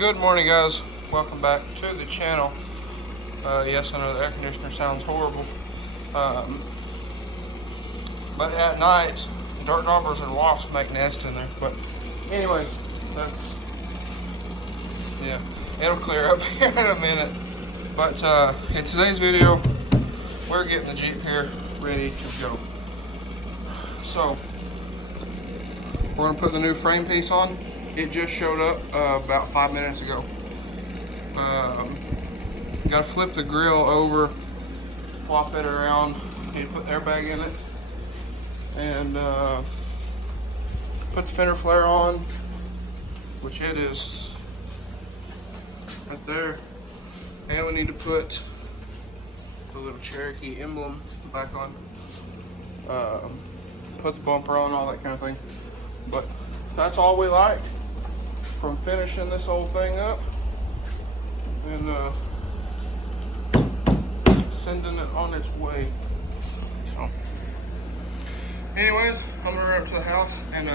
Good morning, guys. Welcome back to the channel. Yes, I know the air conditioner sounds horrible. But at night, dirt daubers and wasps make nests in there. But anyways, yeah, it'll clear up here in a minute. But in today's video, we're getting the Jeep here ready to go. So, we're gonna put the new frame piece on. It just showed up about 5 minutes ago. Gotta flip the grill over, flop it around, need to put the airbag in it, and put the fender flare on, which it is right there. And we need to put the little Cherokee emblem back on, put the bumper on, all that kind of thing. But that's all we like from finishing this whole thing up and sending it on its way. So anyways, I'm gonna run up to the house and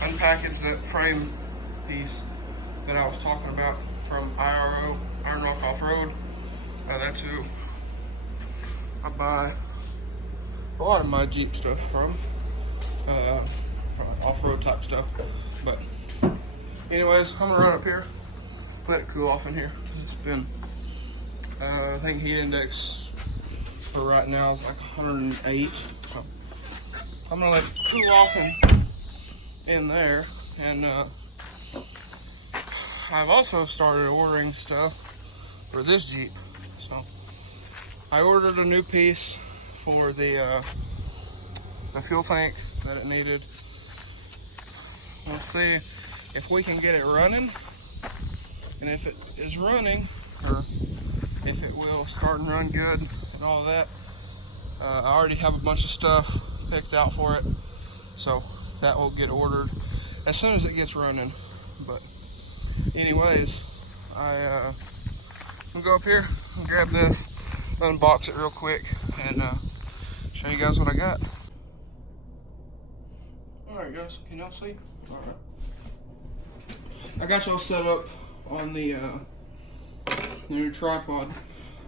unpackage that frame piece that I was talking about from Iron Rock Offroad. That's who I buy a lot of my Jeep stuff from off-road type stuff. But anyways, I'm gonna run up here, let it cool off in here. It's been I think heat index for right now is like 108, so I'm gonna let it cool off in there. And I've also started ordering stuff for this Jeep. So I ordered a new piece for the fuel tank that it needed. We'll see if we can get it running, and if it is running, or if it will start and run good and all that. I already have a bunch of stuff picked out for it, so that will get ordered as soon as it gets running. But anyways, I'm gonna go up here and grab this, unbox it real quick, and show you guys what I got. Alright guys, can y'all see? Alright. I got y'all set up on the new tripod.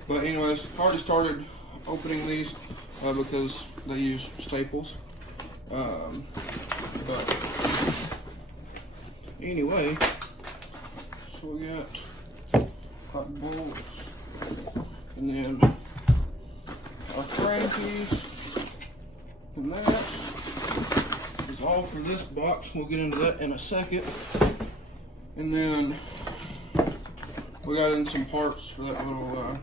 But anyways, I already started opening these because they use staples. But anyway, so we got hot bolts, and then our frame piece, and that is all for this box. We'll get into that in a second. And then we got in some parts for that little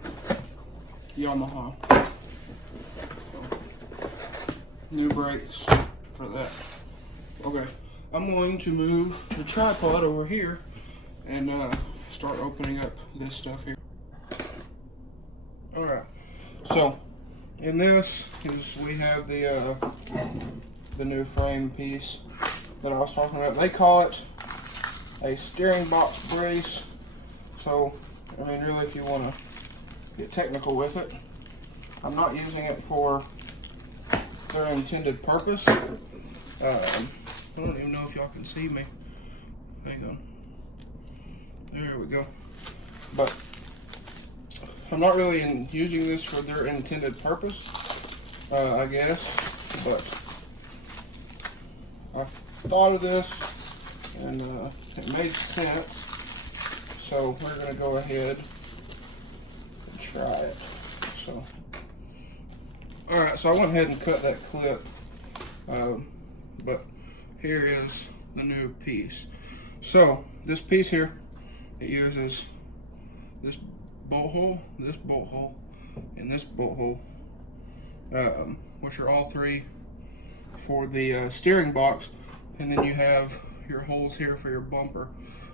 Yamaha. So, new brakes for that. Okay, I'm going to move the tripod over here and start opening up this stuff here. Alright, so in this is we have the new frame piece that I was talking about. They call it a steering box brace. So, I mean, really, if you want to get technical with it, I'm not using it for their intended purpose. I don't even know if y'all can see me. Hang on. There we go. But I'm not really using this for their intended purpose, I guess. But I thought of this, and it made sense. So we're going to go ahead and try it. So, alright, so I went ahead and cut that clip. But here is the new piece. So this piece here, it uses this bolt hole, and this bolt hole, which are all three for the steering box. And then you have your holes here for your bumper.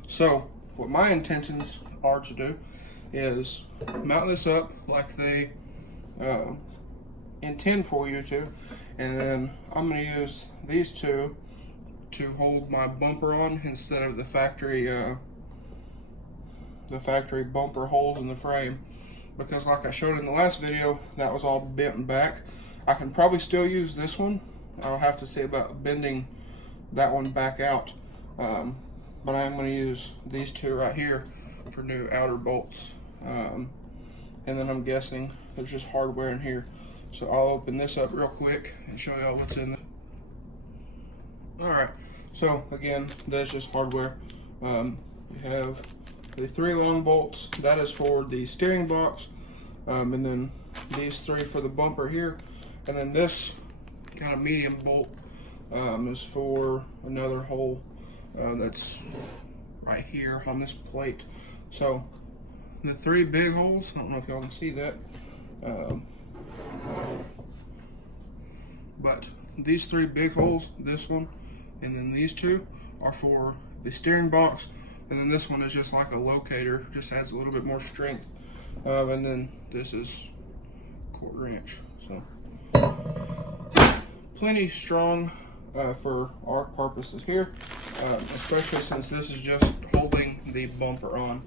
So what my intentions are to do is mount this up like they intend for you to, and then I'm going to use these two to hold my bumper on instead of the factory bumper holes in the frame, because like I showed in the last video, that was all bent back. I can probably still use this one. I'll have to see about bending that one back out. but I am going to use these two right here for new outer bolts. And then I'm guessing there's just hardware in here. So I'll open this up real quick and show y'all what's in there. Alright, so again, that's just hardware. You have the 3 long bolts, that is for the steering box, and then these 3 for the bumper here, and then this kind of medium bolt is for another hole that's right here on this plate. So the 3 big holes, I don't know if y'all can see that, but these 3 big holes, this one and then these 2, are for the steering box, and then this one is just like a locator, just adds a little bit more strength, and then this is 1/4 inch. So plenty strong for our purposes here, especially since this is just holding the bumper on.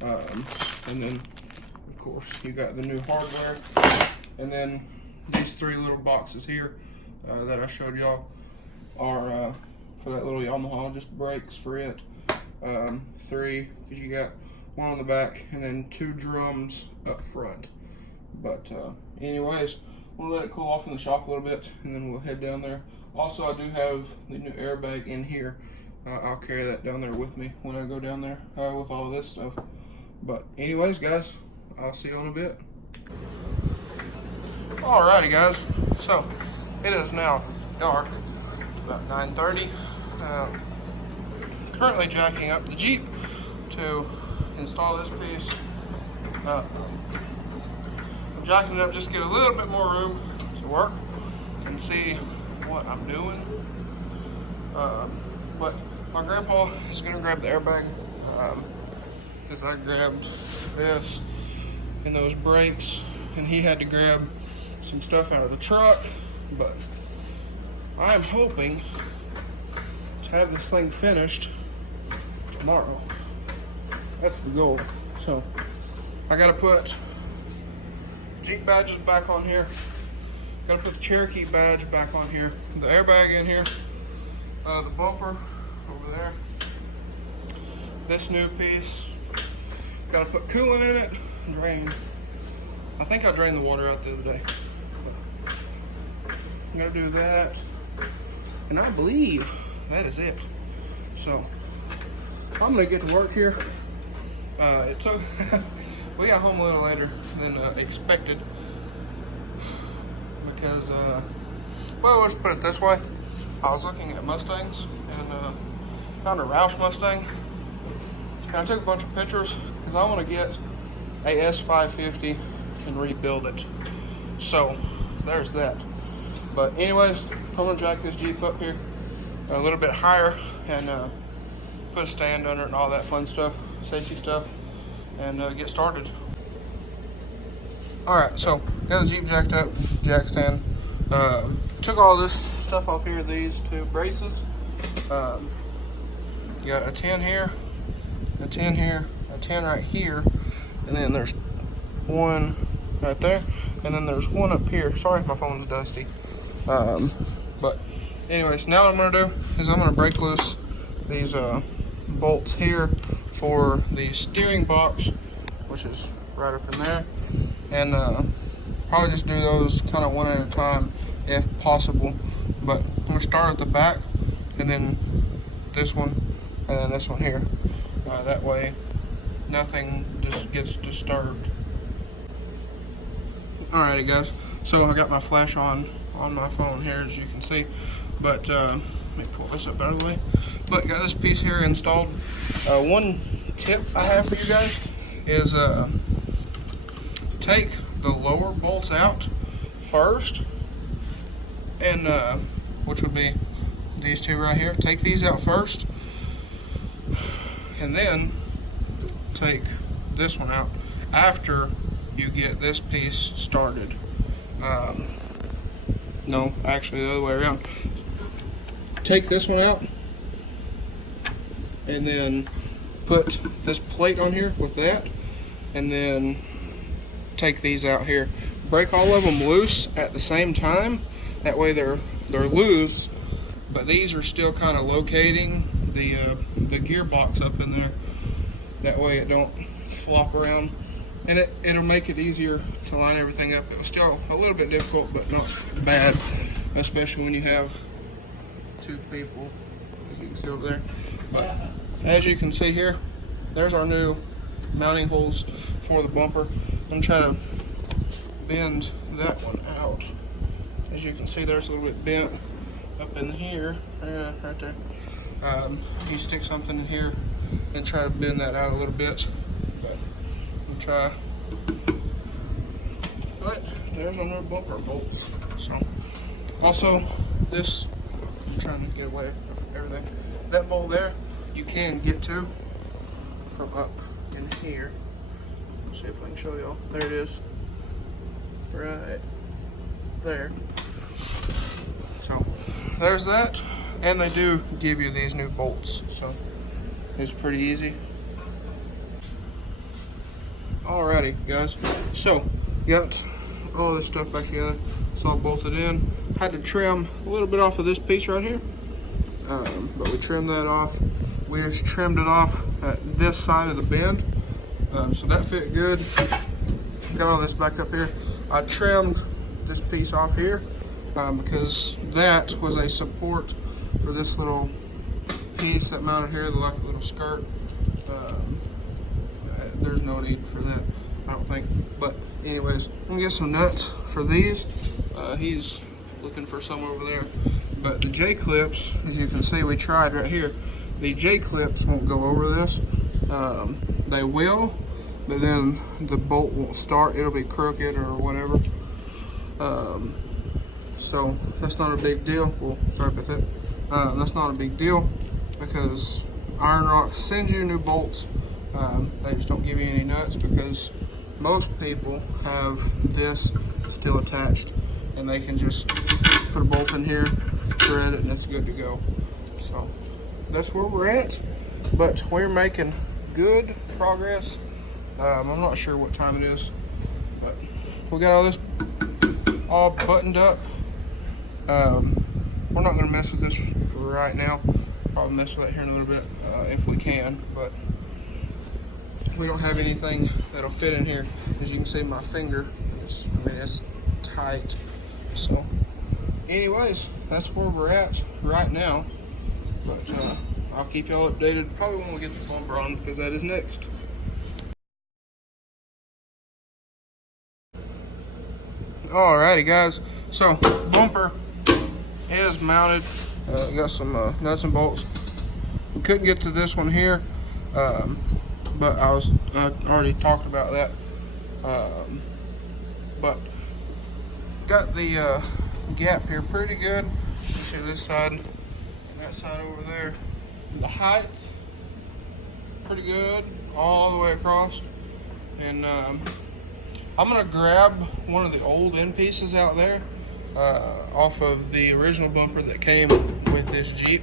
And then of course you got the new hardware, and then these 3 little boxes here that I showed y'all are for that little Yamaha, just brakes for it. 3, because you got 1 on the back and then 2 drums up front. But anyways, we'll let it cool off in the shop a little bit and then we'll head down there. Also, I do have the new airbag in here. I'll carry that down there with me when I go down there with all of this stuff. But anyways, guys, I'll see you in a bit. Alrighty, guys, so it is now dark. It's about 9:30. Currently jacking up the Jeep to install this piece. I'm jacking it up just to get a little bit more room to work and see what I'm doing. But my grandpa is going to grab the airbag because I grabbed this and those brakes, and he had to grab some stuff out of the truck. But I am hoping to have this thing finished tomorrow. That's the goal. So I gotta put Jeep badges back on here, gotta put the Cherokee badge back on here, the airbag in here, the bumper over there, this new piece, gotta put coolant in it, drain. I think I drained the water out the other day. I'm gonna do that, and I believe that is it. So I'm gonna get to work here. It took we got home a little later than expected because well, let's put it this way, I was looking at Mustangs and found a Roush Mustang, and I took a bunch of pictures because I want to get a S550 and rebuild it. So there's that. But anyways, I'm gonna jack this Jeep up here a little bit higher and put a stand under it and all that fun stuff, safety stuff, and get started. Alright, so got the Jeep jacked up, jack stand. Took all this stuff off here, these 2 braces. You got a 10 here, a 10 here, a 10 right here, and then there's 1 right there, and then there's 1 up here. Sorry if my phone's dusty. But anyways, now what I'm gonna do is I'm gonna break loose these bolts here for the steering box, which is right up in there, and probably just do those kind of one at a time if possible. But I'm gonna start at the back, and then this one, and then this one here. That way nothing just gets disturbed. Alrighty, guys, so I got my flash on my phone here, as you can see, but let me pull this up out of the way. But got this piece here installed. One tip I have for you guys is take the lower bolts out first, and which would be these 2 right here. Take these out first, and then take this one out after you get this piece started. No, actually the other way around. Take this one out and then put this plate on here with that, and then take these out here. Break all of them loose at the same time. That way they're loose, but these are still kind of locating the gearbox up in there. That way it don't flop around, and it'll make it easier to line everything up. It was still a little bit difficult, but not bad, especially when you have two people, as you can see over there. But as you can see here, there's our new mounting holes for the bumper. I'm gonna try to bend that one out. As you can see, there's a little bit bent up in here, right there. You stick something in here and try to bend that out a little bit. But we'll try. But there's our new bumper bolts. So also this, I'm trying to get away from everything. That bolt there, you can get to from up in here. Let's see if I can show y'all. There it is. Right there. So there's that, and they do give you these new bolts, so it's pretty easy. Alrighty guys, so got all this stuff back together. It's all bolted in. Had to trim a little bit off of this piece right here, but we trimmed that off. We just trimmed it off at this side of the bend, so that fit good. Got all this back up here. I trimmed this piece off here because that was a support for this little piece that mounted here, like a little skirt. There's no need for that, I don't think. But anyways, I'm gonna get some nuts for these. He's looking for some over there. But the J-clips, as you can see, we tried right here. The J-clips won't go over this. They will, but then the bolt won't start. It'll be crooked or whatever. So that's not a big deal. Well, sorry about that. That's not a big deal because Iron Rock sends you new bolts. They just don't give you any nuts because most people have this still attached, and they can just put a bolt in here, thread it, and it's good to go. So that's where we're at, but we're making good progress. I'm not sure what time it is, but we got all this all buttoned up. We're not going to mess with this right now. Probably mess with it here in a little bit if we can, but we don't have anything that'll fit in here. As you can see, my finger is, it's tight. So anyways, that's where we're at right now, but I'll keep y'all updated probably when we get the bumper on, because that is next. Alrighty guys, so bumper is mounted. Got some nuts and bolts. We couldn't get to this one here, but I already talked about that. But got the gap here pretty good. You see this side and that side over there. The height pretty good all the way across, and I'm gonna grab one of the old end pieces out there off of the original bumper that came with this Jeep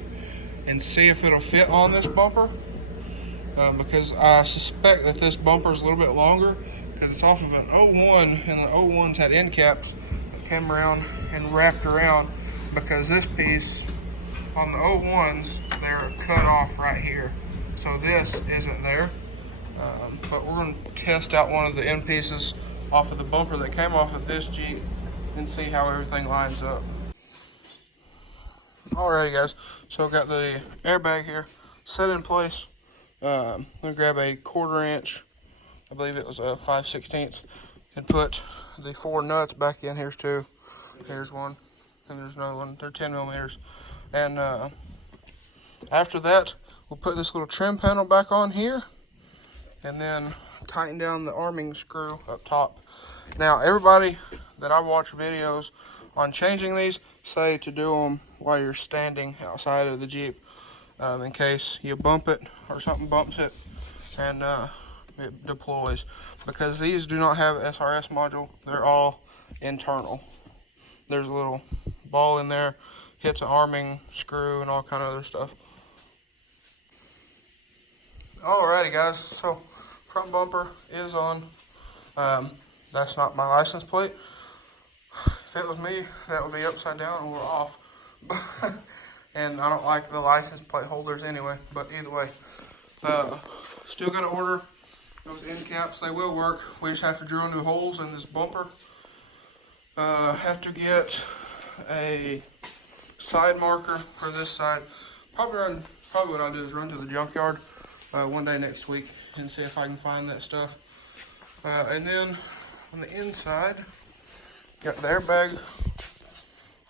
and see if it'll fit on this bumper, because I suspect that this bumper is a little bit longer because it's off of an 01, and the 01s had end caps that came around and wrapped around, because this piece on the 01s, they're cut off right here, so this isn't there. But we're going to test out one of the end pieces off of the bumper that came off of this Jeep and see how everything lines up. Alrighty guys, so I've got the airbag here set in place. I'm going to grab a 1/4 inch, I believe it was a 5/16, and put the 4 nuts back in. Here's 2, here's 1, and there's another one. They're 10 millimeters. And after that, we'll put this little trim panel back on here, and then tighten down the arming screw up top. Now, everybody that I watch videos on changing these say to do them while you're standing outside of the Jeep, in case you bump it or something bumps it and it deploys, because these do not have SRS module. They're all internal. There's a little ball in there, hits an arming screw and all kind of other stuff. Alrighty guys, so front bumper is on. That's not my license plate. If it was me, that would be upside down and we're off. and I don't like the license plate holders anyway, but either way. Still got to order those end caps. They will work. We just have to drill new holes in this bumper. Have to get a side marker for this side. Probably what I'll do is run to the junkyard one day next week and see if I can find that stuff. And then on the inside, got the airbag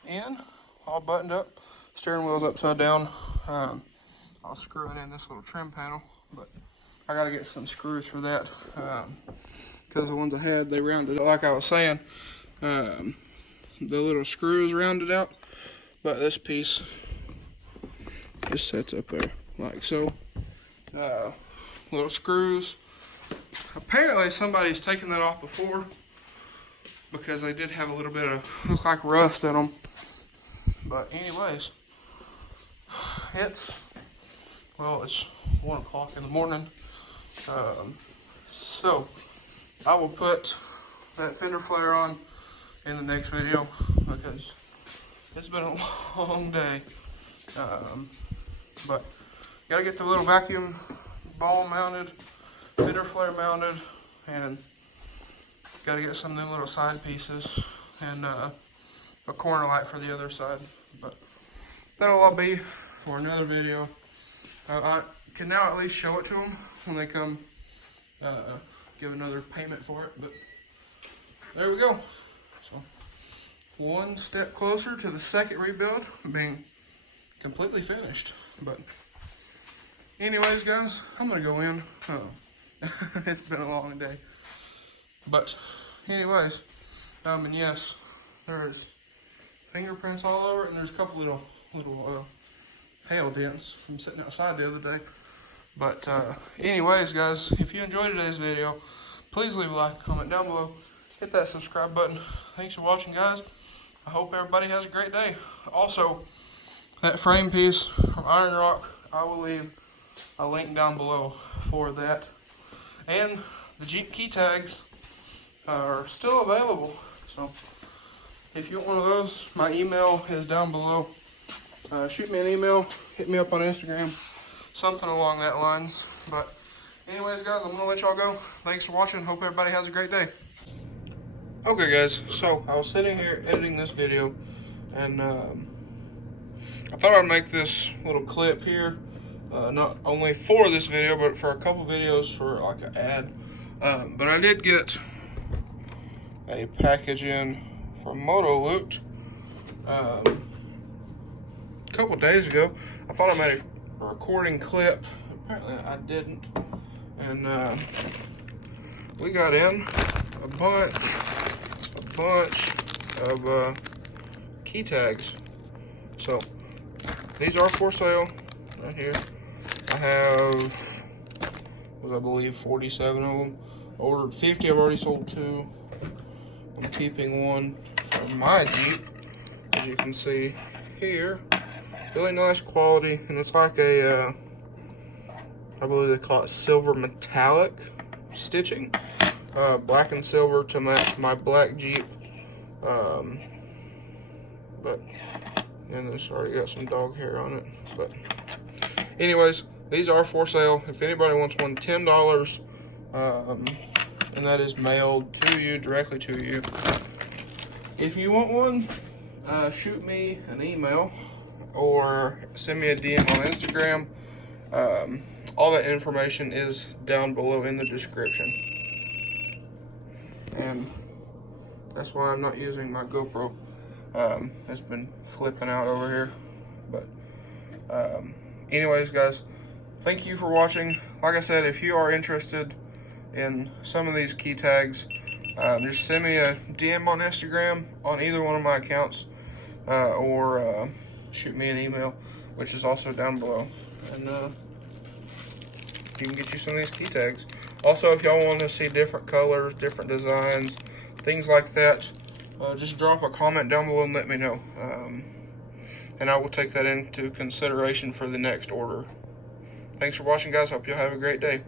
in, all buttoned up. Steering wheel's upside down. I'll screw it in this little trim panel, but I gotta get some screws for that because the ones I had, they rounded out. Like I was saying, the little screws rounded out, but this piece just sets up there like so. Little screws. Apparently somebody's taken that off before because they did have a little bit of look like rust in them. But anyways, it's 1 o'clock in the morning. So I will put that fender flare on in the next video because it's been a long day. But gotta get the little vacuum ball mounted, fender flare mounted, and gotta get some of them little side pieces and a corner light for the other side. But that'll all be for another video. I can now at least show it to them when they come give another payment for it. But there we go. So one step closer to the second rebuild being completely finished. But anyways, guys, I'm gonna go in. It's been a long day. But anyways, and yes, there's fingerprints all over it, and there's a couple little hail dents from sitting outside the other day. But anyways, guys, if you enjoyed today's video, please leave a like, comment down below, hit that subscribe button. Thanks for watching, guys. I hope everybody has a great day. Also, that frame piece from Iron Rock, I will leave a link down below for that. And the Jeep key tags are still available. So if you want one of those, my email is down below. Shoot me an email, hit me up on Instagram, something along that lines. But anyways, guys, I'm gonna let y'all go. Thanks for watching. Hope everybody has a great day. Okay, guys, so I was sitting here editing this video, and I thought I'd make this little clip here, not only for this video, but for a couple videos for like an ad. But I did get a package in from Moto Loot a couple days ago. I thought I made a recording clip. Apparently I didn't. And we got in a bunch of key tags. So these are for sale right here. I have, I believe, 47 of them. Ordered 50. I've already sold 2. I'm keeping one for my Jeep, as you can see here. Really nice quality, and it's like a, I believe they call it silver metallic stitching. Black and silver to match my black Jeep. But, and it's already got some dog hair on it. But anyways, these are for sale. If anybody wants one, $10. And that is mailed to you, directly to you. If you want one, shoot me an email or send me a DM on Instagram. All that information is down below in the description. And that's why I'm not using my GoPro. It's been flipping out over here. But anyways, guys, thank you for watching. Like I said, if you are interested in some of these key tags, just send me a DM on Instagram on either one of my accounts, or shoot me an email, which is also down below, and you can get you some of these key tags. Also, if y'all want to see different colors, different designs, things like that, just drop a comment down below and let me know, and I will take that into consideration for the next order. Thanks for watching, guys. Hope you'll have a great day.